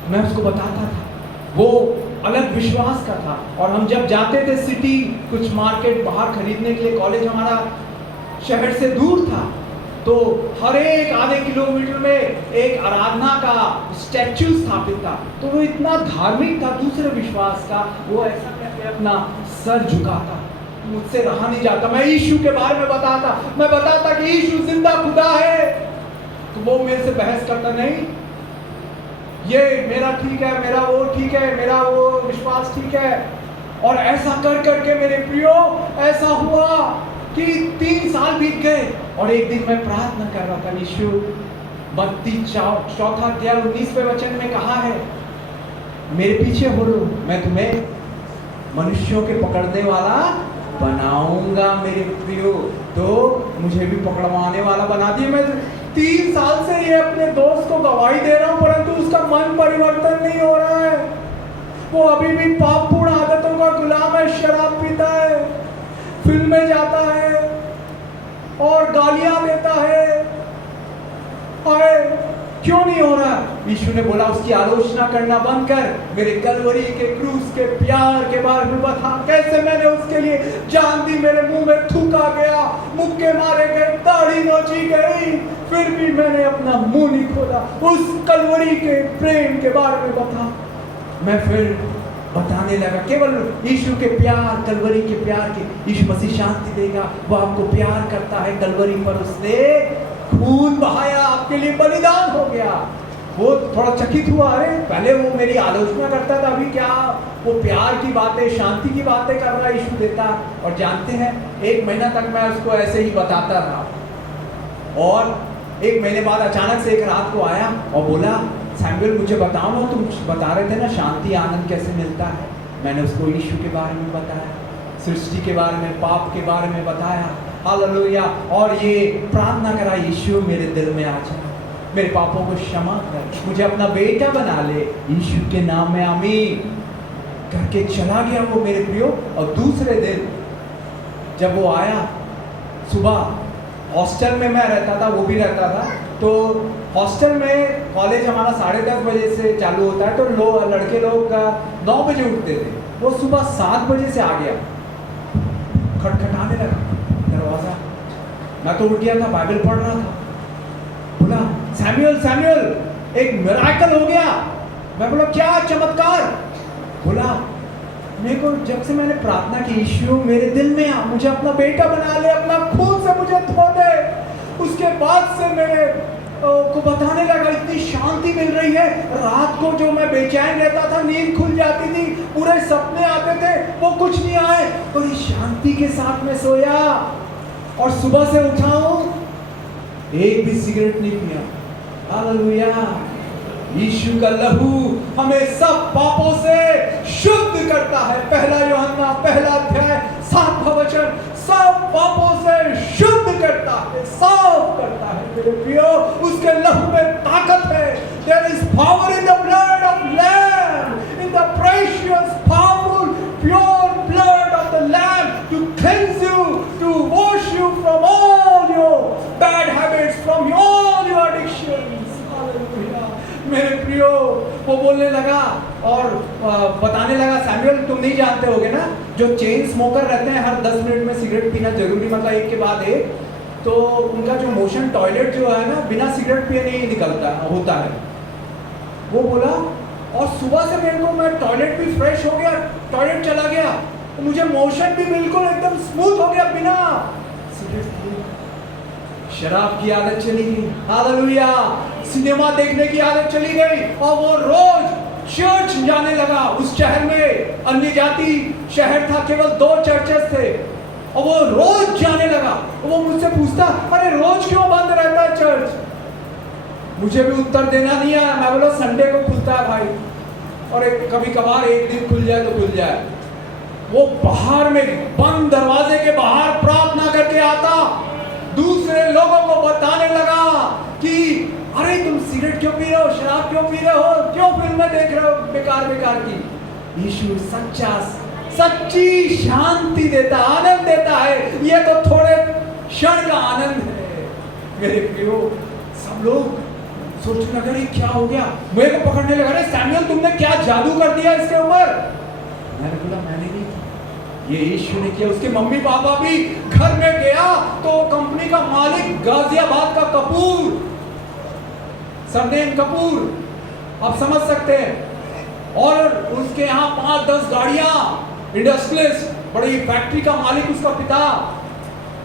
मैं उसको बताता था, वो अलग विश्वास का था। और हम जब जाते थे सिटी, कुछ मार्केट बाहर खरीदने के लिए, कॉलेज हमारा शहर से दूर था, तो हर एक आधे किलोमीटर में एक आराधना का स्टैच्यू स्थापित था। तो वो इतना धार्मिक था, दूसरे विश्वास का, वो ऐसा करके अपना सर झुकाता, मुझसे रहा नहीं जाता। मैं यीशु के बारे में बताता, मैं बताता कि यीशु जिंदा खुदा है। तो वो मेरे से बहस करता, नहीं ये मेरा ठीक है, मेरा वो ठीक है, मेरा वो विश्वास ठीक है। और ऐसा कर करके मेरे प्रियो ऐसा हुआ कि 3 साल बीत गए और एक दिन मैं प्रार्थना कर रहा था, यीशु मत्ती 4 अध्याय 19वें वचन में कहा है, मेरे पीछे हो लो, मैं तुम्हें मनुष्यों के पकड़ने वाला बनाऊंगा। मेरे प्रियो, तो मुझे भी पकड़वाने वाला बना दिया। मैं 3 साल से ये अपने दोस्त को गवाही दे रहा हूं, परंतु उसका मन परिवर्तन नहीं हो रहा है। वो अभी भी पापपूर्ण आदतों का गुलाम है, शराब पीता है, फिल्में जाता है और गालियां देता है। क्यों नहीं हो रहा? यीशु ने बोला उसकी आलोचना करना बंद कर, मेरे कलवरी के क्रूस के प्यार के बारे में बता, कैसे मैंने उसके लिए जान दी, मेरे मुंह में थूका गया, मुक्के मारे गए, दाढ़ी नोची गई, फिर भी मैंने अपना मुंह नहीं खोला। उस कलवरी के प्रेम के बारे में बता। मैं फिर बताने लगा केवल यीशु के प्यार, कलवरी के प्यार के। यीशु मसीह शांति देगा, वो आपको प्यार करता है। कलवरी पर उसने खून बहाया, आपके लिए बलिदान हो गया। वो थोड़ा चकित हुआ, अरे पहले वो मेरी आलोचना करता था, अभी क्या वो प्यार की बातें, शांति की बातें कर रहा यीशु देता। और जानते हैं 1 महीना तक मैं उसको ऐसे ही बताता था और 1 महीने बाद अचानक से एक रात को आया और बोला, सैमुअल मुझे बताओ ना, तुम बता रहे थे ना शांति आनंद कैसे मिलता है। मैंने उसको यीशु के बारे में बताया, सृष्टि के बारे में, पाप के बारे में बताया, हालेलुया। और ये प्रार्थना करा, यीशु मेरे दिल में आ जा, मेरे पापों को क्षमा कर, मुझे अपना बेटा बना ले, यीशु के नाम में आमीन करके चला गया वो मेरे प्रियो। और दूसरे दिन जब वो आया, सुबह हॉस्टल में मैं रहता था, वो भी रहता था, तो हॉस्टल में कॉलेज हमारा 10:30 बजे से चालू होता है, तो लड़के लोग 9 बजे उठते थे। वो सुबह 7 बजे से आ गया, खटखटाने लगा दरवाजा। मैं तो उठ गया था, बाइबल पढ़ रहा था। बोला, सैमुअल सैमुअल एक मिरेकल हो गया। मैं बोला, क्या चमत्कार? बोला, मेरे को जब से मैंने प्रार्थना की, यीशु मेरे दिल में आ, मुझे अपना बेटा बना ले, अपना खून से मुझे धो दे, उसके बाद से मेरे को बताने लगा इतनी शांति मिल रही है। रात को जो मैं बेचैन रहता था, नींद खुल जाती थी, पूरे सपने आते थे, वो कुछ नहीं आए, बड़ी शांति के साथ में सोया। और सुबह से उठा हूं, एक भी सिगरेट नहीं पिया। हालेलुया। यीशु का लहू हमें सब पापों से शुद्ध करता है। 1 यूहन्ना 1 अध्याय 7वां वचन, सब पापों से शुद्ध करता है, साफ करता है। मेरे प्रियो, उसके लहू में ताकत है। There is power in the blood of Lamb, in the precious, powerful, pure blood of the Lamb to cleanse you, to wash you from all your bad habits, from all your addictions. Hallelujah. मेरे प्रियो, वो बोलने लगा और बताने लगा, Samuel तुम नहीं जानते होगे ना, जो चेन स्मोकर रहते हैं, हर 10 मिनट में सिगरेट पीना जरूरी, मतलब एक के बाद एक, तो उनका जो मोशन टॉयलेट जो है ना, बिना सिगरेट पिए नहीं निकलता होता है। वो बोला, और सुबह से मेरे को, मैं टॉयलेट भी फ्रेश हो गया, टॉयलेट चला गया, तो मुझे मोशन भी बिल्कुल एकदम स्मूथ हो गया, बिना सिगरेट पिए। शराब की आदत चली गई, हालेलुया। सिनेमा देखने की आदत चली गई, और वो रोज चर्च जाने लगा। उस शहर में अन्य जाति शहर था, केवल 2 चर्चेस थे, और वो रोज जाने लगा। वो मुझसे पूछता, अरे रोज क्यों बंद रहता है चर्च? मुझे भी उत्तर देना नहीं आया। मैं बोला, संडे को खुलता है भाई, और कभी कभार एक दिन खुल जाए तो खुल जाए। वो बाहर में बंद दरवाजे के बाहर प्रार्थना करके आता, दूसरे लोगों को बताने लगा कि अरे तुम सिगरेट क्यों पी रहे हो, शराब क्यों पी रहे हो, क्यों फिल्में देख रहे हो बेकार बेकार की। यीशु सच्ची शांति देता, आनंद देता है। ये तो थोड़े क्षण का आनंद है। मेरे प्रियो, सब लोग सोचने लगे, क्या हो गया? मेरे को पकड़ने लगा, अरे सैमुअल तुमने क्या जादू कर दिया इसके ऊपर? मैंने बोला, मैंने नहीं, ये यीशु ने किया। उसके मम्मी पापा भी घर में गया तो कंपनी का मालिक गाजियाबाद का कपूर, सरनेम कपूर, आप समझ सकते हैं, और उसके यहाँ 5-10 गाड़ियां, इंडस्ट्रियलिस्ट, बड़ी फैक्ट्री का मालिक उसका पिता,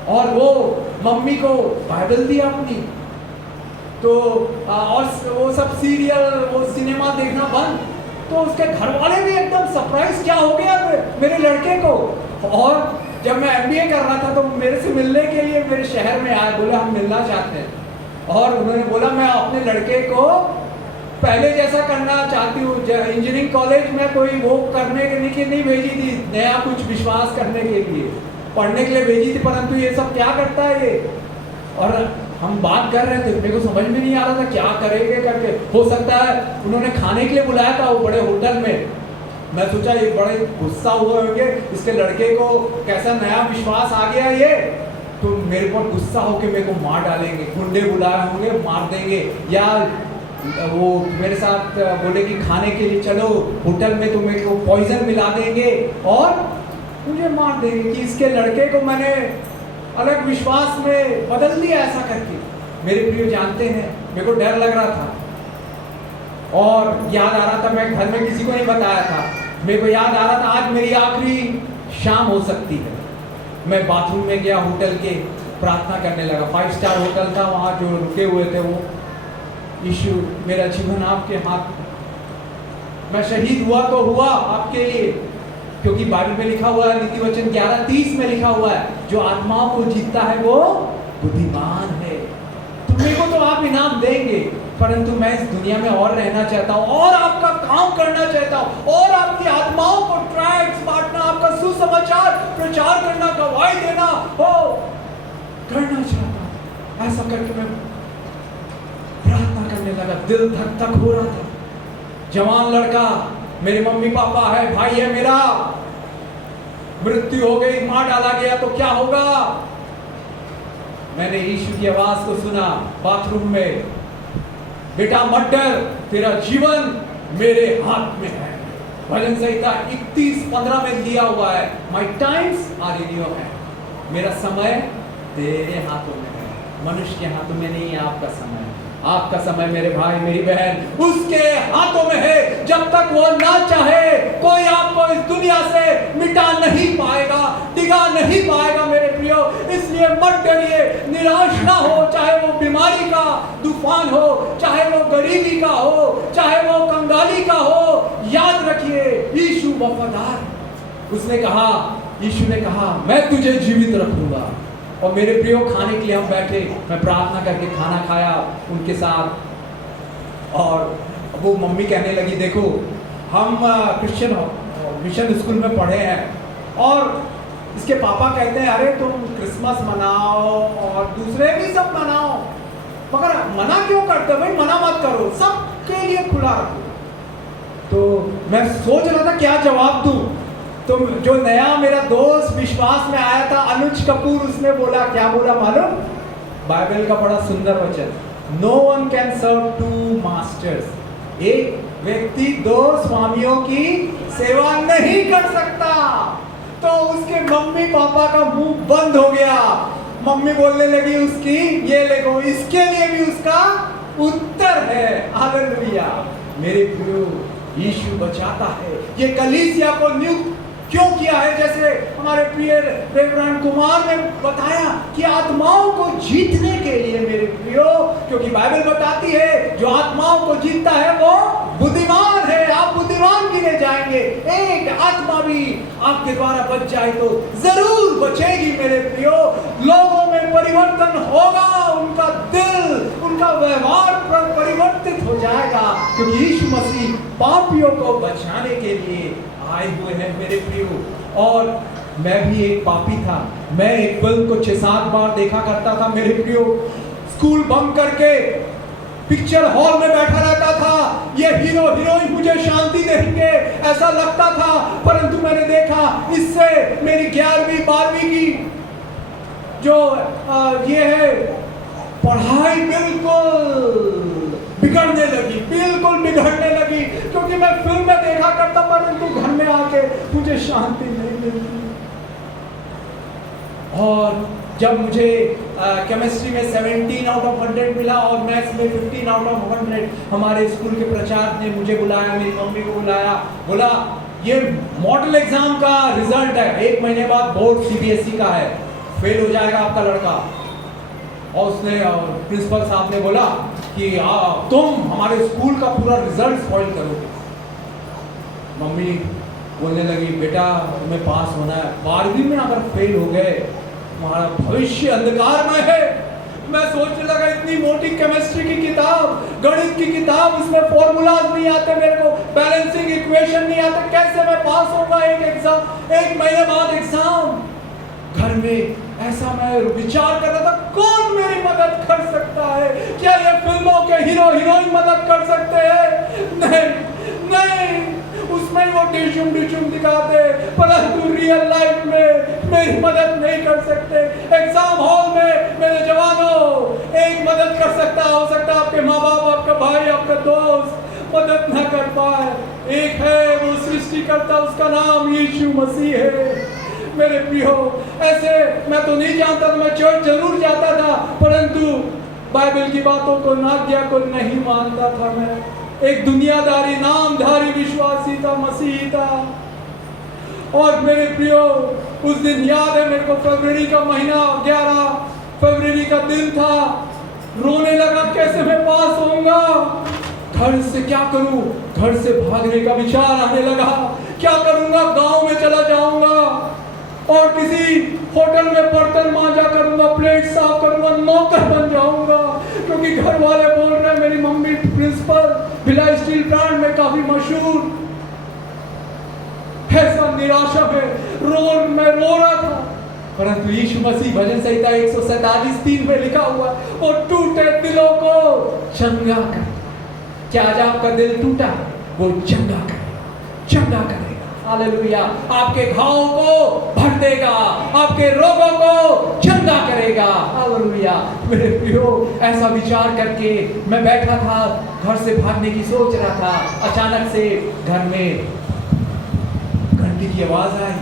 और वो मम्मी को बाइबल दी अपनी। तो और वो सब सीरियल, वो सिनेमा देखना बंद। तो उसके घर वाले भी एकदम सरप्राइज, क्या हो गया मेरे लड़के को। और जब मैं एमबीए कर रहा था तो मेरे से मिलने के लिए मेरे शहर में आए, बोले हम मिलना चाहते हैं। और उन्होंने बोला मैं अपने लड़के को पहले जैसा करना चाहती हूँ। इंजीनियरिंग कॉलेज में कोई वो करने के लिए नहीं भेजी थी, नया कुछ विश्वास करने के लिए, पढ़ने के लिए भेजी थी, परंतु ये सब क्या करता है ये। और हम बात कर रहे थे, मेरे को समझ में नहीं आ रहा था क्या करेंगे करके। हो सकता है उन्होंने खाने के लिए बुलाया था वो बड़े होटल में। मैं सोचा ये बड़े गुस्सा हुए होंगे, इसके लड़के को कैसा नया विश्वास आ गया ये, तो मेरे पर गुस्सा होके मेरे को मार डालेंगे, गुंडे बुलाए होंगे, मार देंगे, या वो मेरे साथ बोले कि खाने के लिए चलो होटल में, तो मेरे को पॉइजन मिला देंगे और मुझे मार देंगे कि इसके लड़के को मैंने अलग विश्वास में बदल दिया ऐसा करके। मेरे प्रिय जानते हैं मेरे को डर लग रहा था और याद आ रहा था, मैं घर में किसी को नहीं बताया था, मेरे को याद आ रहा था आज मेरी आखिरी शाम हो सकती है। मैं बाथरूम में गया होटल के, प्रार्थना करने लगा। 5 स्टार होटल था, वहाँ जो रुके हुए थे वो, यीशु मेरा जीवन आपके हाथ में, मैं शहीद हुआ तो हुआ आपके लिए, क्योंकि बाइबल में लिखा हुआ है, नीति वचन 11:30 में लिखा हुआ है, जो आत्माओं को जीतता है वो बुद्धिमान है। तो मेरे को तो आप इनाम देंगे, परंतु मैं इस दुनिया में और रहना चाहता हूँ और आपका काम करना चाहता हूँ और आपकी आत्माओं को ट्रैक्स बांटना, आपका सुसमाचार प्रचार करना, गवाही देना हो करना चाहता हूँ। ऐसा करके मैं प्रार्थना करने लगा, दिल धक धक हो रहा था। जवान लड़का, मेरे मम्मी पापा है, भाई है मेरा, मृत्यु हो गई, मार डाला गया तो क्या होगा। मैंने यीशु की आवाज को सुना बाथरूम में, बेटा मत डर, तेरा जीवन मेरे हाथ में है। भजन संहिता 31:15 में दिया हुआ है, my times are in your hand, मेरा समय तेरे हाथों में है, मनुष्य के हाथों में नहीं है आपका समय। आपका समय मेरे भाई मेरी बहन उसके हाथों में है। जब तक वो ना चाहे कोई आपको इस दुनिया से मिटा नहीं पाएगा, डिगा नहीं पाएगा मेरे प्रियो। इसलिए मत डरिए, निराश ना हो, चाहे वो बीमारी का तूफान हो, चाहे वो गरीबी का हो, चाहे वो कंगाली का हो, याद रखिए यीशु वफादार। उसने कहा, यीशु ने कहा मैं तुझे जीवित रखूंगा। और मेरे प्रियो खाने के लिए हम बैठे, मैं प्रार्थना करके खाना खाया उनके साथ। और वो मम्मी कहने लगी देखो हम क्रिश्चियन मिशन स्कूल में पढ़े हैं और इसके पापा कहते हैं अरे तुम क्रिसमस मनाओ और दूसरे भी सब मनाओ, मगर मना क्यों करते हो भाई, मना मत करो, सबके लिए खुला रखो। तो मैं सोच रहा था क्या जवाब दूं। तो जो नया मेरा दोस्त विश्वास में आया था अनुज कपूर, उसने बोला, क्या बोला मालूम, बाइबल का बड़ा सुंदर वचन, no one can serve two masters, एक व्यक्ति 2 स्वामियों की सेवा नहीं कर सकता। तो उसके मम्मी पापा का मुंह बंद हो गया। मम्मी बोलने लगी उसकी, ये देखो इसके लिए भी उसका उत्तर है। हालेलुया। मेरे प्रियो यीशु बचाता है। ये कलीसिया को नियुक्त क्यों किया है, जैसे हमारे प्रिय रेवरेंड कुमार ने बताया कि आत्माओं को जीतने के लिए मेरे प्रियो, क्योंकि बाइबल बताती है जो आत्माओं को जीतता है वो बुद्धिमान है। आप बुद्धिमान गिने जाएंगे। एक आत्मा भी आपके द्वारा बच जाए तो जरूर बचेगी मेरे प्रियो। लोगों में परिवर्तन होगा, उनका दिल, उनका व्यवहार परिवर्तित हो जाएगा, क्योंकि यीशु मसीह पापियों को बचाने के लिए आए हुए हैं मेरे प्रियो। और मैं भी एक पापी था। मैं एक फिल्म को 6-7 बार देखा करता था मेरे प्रियो। स्कूल बंक करके पिक्चर हॉल में बैठा रहता था। ये हीरो हीरोइन मुझे शांति देंगे ऐसा लगता था, परंतु मैंने देखा इससे मेरी 11वीं 12वीं की जो ये है पढ़ाई बिल्कुल बिगड़ने लगी, बिल्कुल बिगड़ने लगी, क्योंकि मैं फिल्म में देखा करता परंतु घर में आके मुझे शांति नहीं मिलती। और जब मुझे केमिस्ट्री में 17 आउट ऑफ 100 मिला और मैथ्स में 15 आउट ऑफ 100, हमारे स्कूल के प्रचारक ने मुझे बुलाया, मेरी मम्मी को बुलाया, बोला ये मॉडल एग्जाम का रिजल्ट है, 1 महीने बाद बोर्ड CBSE का है, फेल हो जाएगा आपका लड़का। और उसने प्रिंसिपल साहब ने बोला कि तुम हमारे स्कूल का पूरा रिजल्ट स्पॉइल करोगे। मम्मी बोलने लगी, बेटा तुम्हें पास होना है, 12वीं में अगर फेल हो गए तुम्हारा भविष्य अंधकार में है। मैं सोचने लगा इतनी मोटी केमिस्ट्री की किताब, गणित की किताब, उसमें फॉर्मूलाज नहीं आते मेरे को, बैलेंसिंग इक्वेशन नहीं आते, कैसे मैं पास होगा एक महीने बाद एग्जाम। घर में ऐसा मैं विचार कर रहा था, कौन मेरी मदद कर सकता है? क्या ये फिल्मों के हीरो हीरोइन मदद कर सकते हैं? नहीं, उसमें वो डिशुम दिखाते, परंतु रियल लाइफ में मेरी मदद नहीं कर सकते। एग्जाम हॉल में मेरे जवानों एक मदद कर सकता, हो सकता आपके माँ बाप, आपका भाई, आपका दोस्त मदद न कर पाए। एक है वो सृष्टिकर्ता, उसका नाम यीशु मसीह है। मेरे प्रियो, ऐसे मैं तो नहीं जानता था, मैं चर्च जरूर जाता था, परंतु बाइबल की बातों को, नाज्ञा को नहीं मानता था। मैं एक दुनियादारी, नामधारी विश्वासी था, मसीही था। और मेरे प्रियो, उस दिन याद है मेरे को, फरवरी का महीना, 11 फरवरी का दिन था। रोने लगा, कैसे मैं पास होऊंगा? घर से क्या करूं? घर से भागने का विचार आने लगा। क्या करूंगा? गांव में चला जाऊंगा और किसी होटल में बर्तन मांजा करूंगा, प्लेट साफ करूंगा, नौकर बन जाऊंगा, क्योंकि घर वाले बोल रहे हैं। मेरी mummy principal Bhilai steel plant में काफी मशहूर। ऐसा निराशा में मैं रो रहा था, परंतु यीशु मसीह भजन संहिता 147:3 में लिखा हुआ, वो टूटे दिलों को चंगा करे। क्या आज आपका दिल टूटा? वो चंगा करेगा। हालेलुया। आपके घावों को भर देगा, आपके रोगों को चंगा करेगा। हालेलुया। मेरे प्रियो, ऐसा विचार करके मैं बैठा था, घर से भागने की सोच रहा था। अचानक से घर में घंटी की आवाज आई।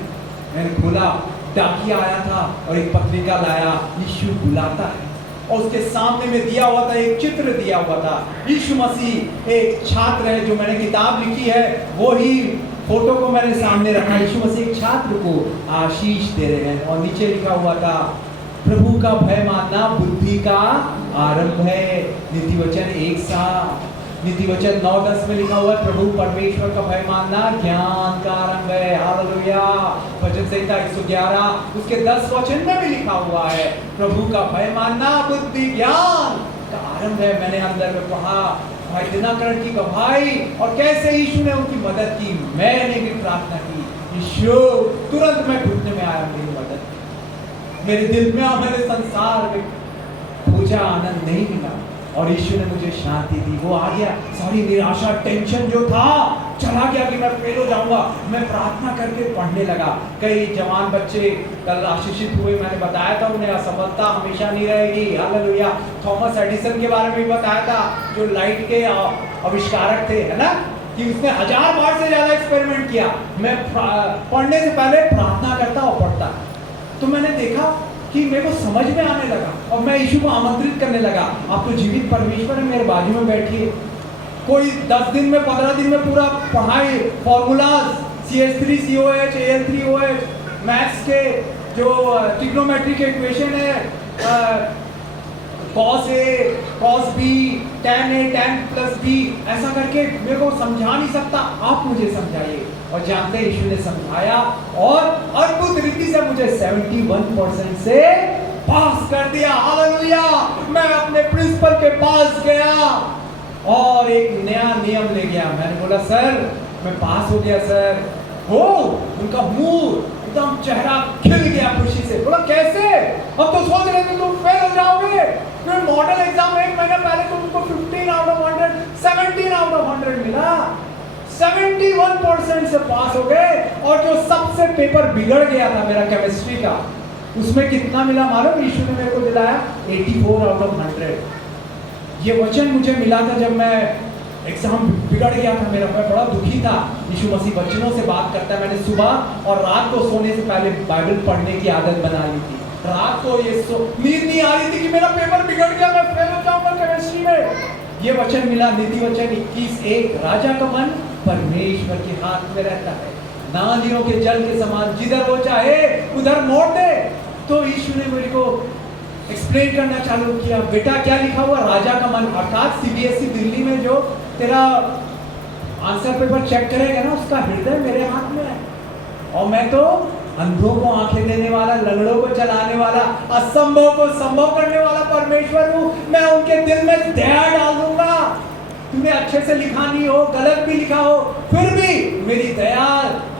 मैंने खोला, डाकिया आया था और एक पत्रिका लाया, यीशु बुलाता है। और उसके सामने में दिया हुआ था, एक चित्र दिया हुआ था। यीशु मसीह एक छात्र है, जो मैंने किताब लिखी है वो ही फोटो को मैंने सामने रखा। यीशु मसीह एक छात्र को आशीष दे रहे हैं और नीचे लिखा हुआ था, प्रभु का भय मानना बुद्धि का आरंभ है। नीतिवचन 1:7, नीतिवचन 9:10 में लिखा हुआ है, प्रभु परमेश्वर का भय मानना ज्ञान का आरंभ है। हालेलुया। भजन संहिता 111 उसके 10 वचन में भी लिखा हुआ है, प्रभु का भय मानना बुद्धि ज्ञान का आरंभ है। मैंने अंदर में पढ़ा भाई दिनाकरण की गवाही और कैसे यीशु ने उनकी मदद की। मैंने भी प्रार्थना की, यीशु तुरंत मैं घुटने में आया, मेरी मदद की। मेरे दिल में और मेरे संसार में पूजा आनंद नहीं मिला और यीशु ने मुझे शांति दी। वो आ गया, सारी निराशा, टेंशन जो था चला गया कि मैं फेल हो जाऊंगा। मैं प्रार्थना करके पढ़ने लगा। कई जवान बच्चे कल आशीषित हुए, मैंने बताया था उन्हें असफलता हमेशा नहीं रहेगी। हालेलुया। थॉमस एडिसन के बारे में भी बताया था, जो लाइट के आविष्कारक थे, है ना, कि उसने 1000 बार से ज्यादा एक्सपेरिमेंट किया। मैं पढ़ने से पहले प्रार्थना करता और पढ़ता, तो मैंने देखा कि मेरे को समझ में आने लगा और मैं यीशु को आमंत्रित करने लगा। आप तो जीवित परमेश्वर है, मेरे बाजू में बैठिए। कोई 10 दिन में, 15 दिन में पूरा पढ़ाई, फॉर्मूलाज, CH3COH, Al3OH, मैथ्स के जो ट्रिग्नोमेट्री के इक्वेशन है, cos A, cos B, tan A, tan plus B, ऐसा करके मेरे को समझा नहीं सकता, आप मुझे समझाइए। और जानते हैं यीशु ने समझाया और अद्भुत रीति से मुझे 71% से पास कर दिया। हालेलुया। मैं अपने प्रिंसिपल के पास गया और एक नया नियम ले गया। मैंने बोला, सर मैं पास हो गया सर। हो, उनका मुंह एकदम चेहरा खिल गया खुशी से। बोला, कैसे? हम तो सोच रहे थे तुम फेल हो जाओगे। फिर मॉडल एग्जाम 1 महीना पहले तुमको 15 आउट ऑफ 100, 17 आउट ऑफ 100 मिला। 71% से पास हो गए। और जो सबसे पेपर बिगड़ गया था मेरा केमिस्ट्री का, उसमें कितना मिला मालूम? यीशु ने मेरे को दिलाया 84 आउट ऑफ 100। ये वचन मुझे मिला था जब मैं एग्जाम बिगड़ गया था मेरा, मैं बड़ा दुखी था। यीशु मसीह बच्चों से बात करता है। मैंने सुबह और रात को सोने से पहले बाइबल पढ़ने की आदत बना ली थी। रात को ये नींद नहीं आ रही थी कि मेरा पेपर बिगड़ गया, मैं फेल हो जाऊंगा केमिस्ट्री में। ये वचन मिला, नीतिवचन 21:1, राजा का मन परमेश्वर के हाथ में रहता है, नालियों के जल के समान, जिधर वो चाहे उधर मोड़ दे। तो यीशु ने मेरे को एक्सप्लेन करना चालू किया। बेटा क्या लिखा हुआ, राजा का मन, अर्थात सीबीएसई दिल्ली में जो तेरा आंसर पेपर चेक करेगा ना, उसका हृदय मेरे हाथ में है। और मैं तो अंधों को आंखें देने वाला, लंगड़ों को चलाने वाला, असंभव को संभव करने वाला परमेश्वर हूँ। मैं उनके दिल में दया डाल दूंगा। तूने अच्छे से लिखा नहीं हो, गलत भी लिखा हो, फिर भी मेरी दया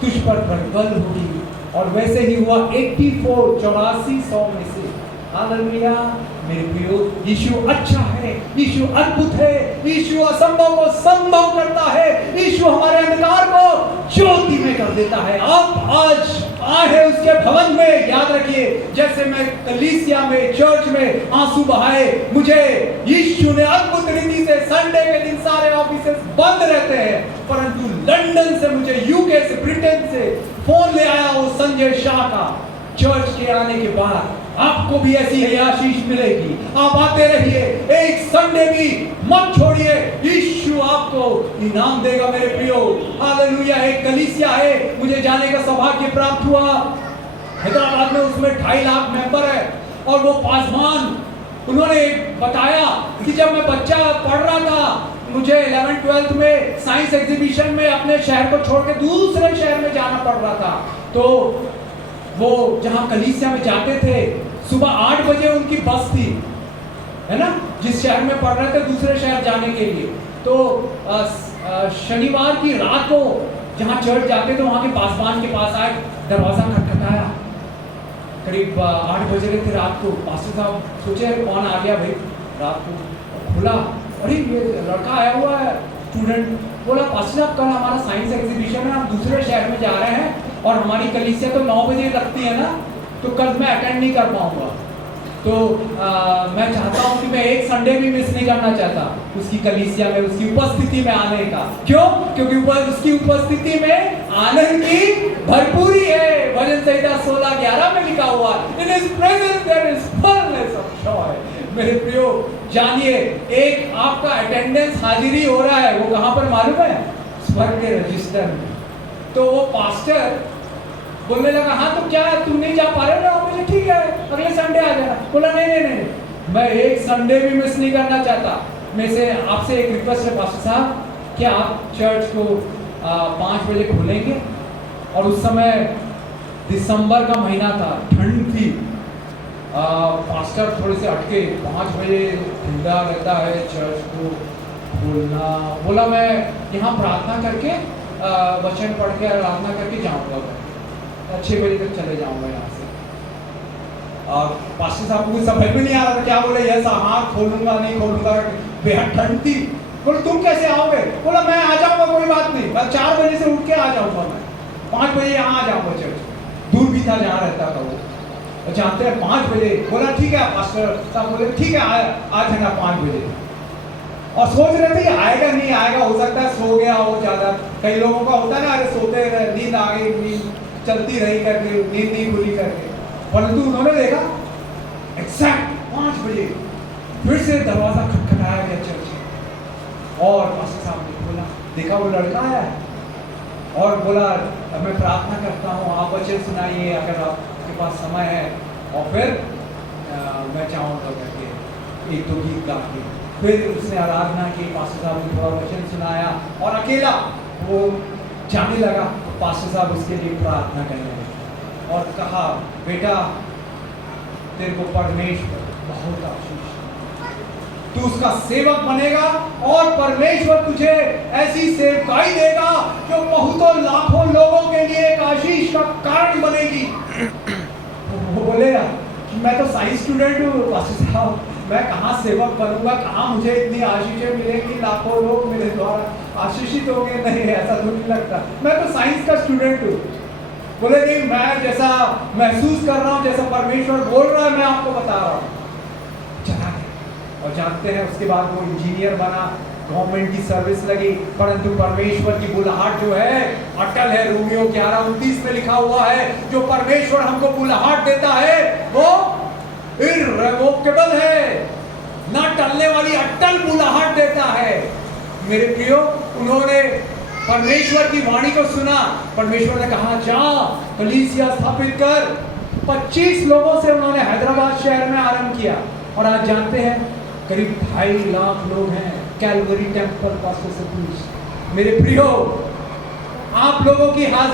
तुझ पर प्रबल होगी। और वैसे ही हुआ। 84 में से। हालेलुया। मेरे प्रियो, यीशु अच्छा है, यीशु अद्भुत है, यीशु असंभव को संभव करता है, यीशु हमारे अंधकार को ज्योति में कर देता है। आप आज आए उसके भवन में, याद रखिए, जैसे मैं कलीसिया में, चर्च में आंसू बहाए, मुझे यीशु ने अद्भुत रीति से, संडे के दिन सारे ऑफिसेस बंद रहते हैं, परंतु लंदन से मुझे, यूके से, ब्रिटेन से फोन ले आया वो संजय शाह का। चर्च के आने के बाद आपको भी ऐसी ही आशीष मिलेगी। आप आते रहिए, एक संडे भी मत छोड़िए, यीशु आपको इनाम देगा मेरे प्रियो। हालेलुया। एक कलीसिया है, मुझे जाने का सौभाग्य प्राप्त हुआ हैदराबाद में, उसमें 2.5 लाख मेंबर है। और वो पासवान, उन्होंने बताया कि जब मैं बच्चा पढ़ रहा था, मुझे 11th-12th में साइंस एग्जीबिशन में अपने शहर को छोड़ के दूसरे शहर में जाना पड़ रहा था। तो वो जहाँ कलीसिया में जाते थे, सुबह 8 बजे उनकी बस थी, है ना, जिस शहर में पढ़ रहे थे दूसरे शहर जाने के लिए। तो शनिवार की रात को जहाँ चर्च जाते थे, वहाँ के पासवान के पास आए, दरवाजा खटखटाया, करीब 8 बज रहे थे रात को। पास्टर साहब सोचे अरे कौन आ गया भाई रात को, खुला, अरे ये लड़का आया हुआ है, स्टूडेंट। बोला पास्टर साहब कल हमारा साइंस एग्जीबिशन है, हम दूसरे शहर में जा रहे हैं और हमारी कलीसिया तो 9 बजे लगती है ना, तो कल मैं अटेंड नहीं कर पाऊंगा। तो मैं चाहता हूँ कि मैं एक संडे भी मिस नहीं करना चाहता उसकी कलीसिया में, उसकी उपस्थिति में आने का। क्यों? क्योंकि उसकी उपस्थिति में आनंद की भरपूरी है। भजन संहिता 16:11 में लिखा हुआ, in his presence there is fullness of joy. मेरे प्रियो, जानिए, एक आपका अटेंडेंस हाजिरी हो रहा है, वो कहाँ पर मालूम है? स्वर्ग के रजिस्टर में। तो वो पास्टर बोलने लगा, हाँ तो क्या तुम नहीं जा पा रहे ना? मुझे ठीक है, अगले संडे आ जाना। बोला नहीं नहीं नहीं, मैं एक संडे भी मिस नहीं करना चाहता। मैं से आपसे एक रिक्वेस्ट है पास्टर साहब, क्या आप चर्च को 5 बजे खोलेंगे? और उस समय दिसंबर का महीना था, ठंड थी। पास्टर थोड़े से हटके, 5 बजे ठंडा रहता है, चर्च को खोलना। बोला मैं यहाँ प्रार्थना करके, वचन पढ़ के आराधना करके जाऊँगा, 6 बजे तक चले जाऊँगा यहाँ से। और पास्टर साहब को समझ में नहीं आ रहा था क्या बोले, ऐसा हाँ खोलूंगा नहीं खोलूंगा, बेहद ठंड थी। बोले तुम कैसे आओगे? बोला मैं आ जाऊँगा, कोई बात नहीं, मैं 4 बजे से उठ के आ जाऊँगा, मैं 5 बजे यहाँ आ जाऊँगा चर्च। दूर भी था जहाँ रहता था वो, जानते हैं 5 बजे। बोला ठीक है, पास्टर साहब बोले ठीक है, आ जाना 5 बजे। और सोच रहे थे आएगा नहीं आएगा, हो सकता है सो गया हो ज़्यादा। कई लोगों का होता है ना, अरे सोते रहे, नींद आ गई, नींद चलती रही करके, नींद नहीं खुली करके। परंतु उन्होंने देखा एग्जैक्ट 5 बजे फिर से दरवाजा खटखटाया गया चर्च, और पास्टर साहब ने बोला, देखा वो लड़का आया और बोला मैं प्रार्थना करता हूँ, आप वचन सुनाइए अगर आपके पास समय है, और फिर मैं चाहूँगा करके 1-2 गीत गा के। फिर उसने आराधना की, पास्टर साहब ने थोड़ा वचन सुनाया और अकेला वो जाने लगा। तो पास्टर साहब उसके लिए प्रार्थना करने लगे और कहा, बेटा तेरे को परमेश्वर बहुत आशीष, तू उसका सेवक बनेगा और परमेश्वर तुझे ऐसी सेवकाई देगा जो बहुतों लाखों लोगों के लिए एक आशीष का कारण बनेगी। वो बोलेगा मैं तो साइंस स्टूडेंट हूँ पास्टर साहब, मैं कहाँ सेवक बनूंगा, कहाँ मुझे इतनी आशीषें मिलेंगी, लाखों लोग मेरे द्वारा आशीषित होंगे। नहीं, ऐसा तो नहीं लगता, मैं तो साइंस का स्टूडेंट हूँ। बोले नहीं, मैं जैसा महसूस कर रहा हूँ, जैसा परमेश्वर बोल रहा है, मैं आपको बता रहा हूँ। चला गया और जानते हैं उसके बाद वो इंजीनियर बना, गवर्नमेंट की सर्विस लगी, परंतु परमेश्वर की बुलाहट जो है अटल है। रोमियो 11:29 में लिखा हुआ है, जो परमेश्वर हमको बुलाहट देता है वो इररिवोकेबल है, ना टलने वाली अटल बुलाहट देता है। मेरे प्रियो, उन्होंने परमेश्वर की वाणी को सुना, परमेश्वर ने कहा जा कलीसिया स्थापित कर। 25 लोगों से उन्होंने हैदराबाद शहर में आरंभ किया। और आज जानते हैं करीब 2.5 लाख लोग हैं कैलवरी टेम्पल, पास्टर सतीश। मेरे प्रियो, आप लोगों की हाजिरी